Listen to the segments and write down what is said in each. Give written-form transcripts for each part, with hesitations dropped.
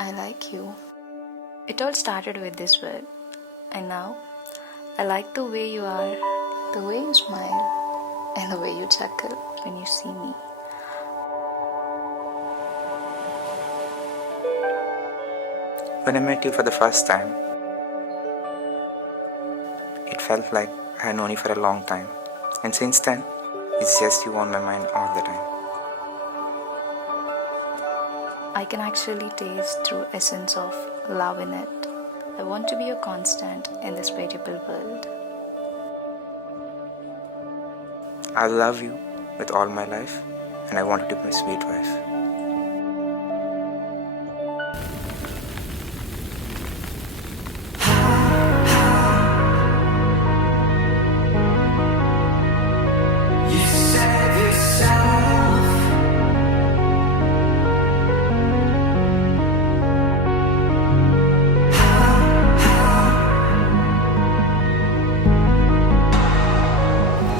I like you. It all started with this word, and now I like the way you are, the way you smile, and the way you chuckle when you see me. When I met you for the first time, it felt like I had known you for a long time. And since then, it's just you on my mind all the time. I can actually taste through essence of love in it. I want to be a constant in this variable world. I love you with all my life, and I want to be my sweet wife. You said yourself,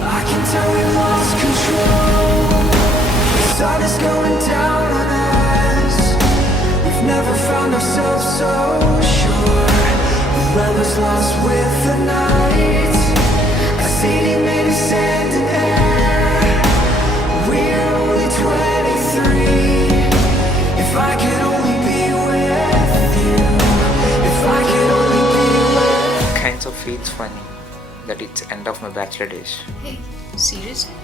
I can tell we lost control. The sun is going down on us. We've never found ourselves so sure. The weather's lost with the night. A city made of sand and air. We're only 23. If I could only be with you. If I could only be with It kind of feels funny that it's end of my bachelor days. Hey, seriously?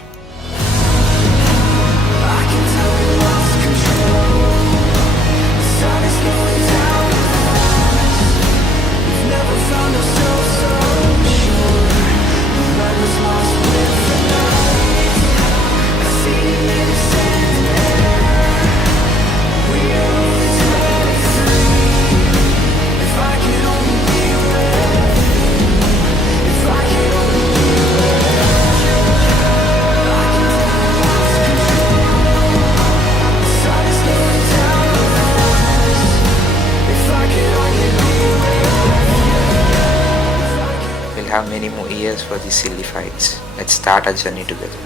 I can tell we lost control. The sun is going down on us. We've never found ourselves so sure. The weather's lost with the night. A city made of sand and air. We're only 23. If I could only be with you. If I could only be with you. I can tell we lost control. The sun is going down on us. If I could only be with you. We'll have many more years for these silly fights. Let's start our journey together.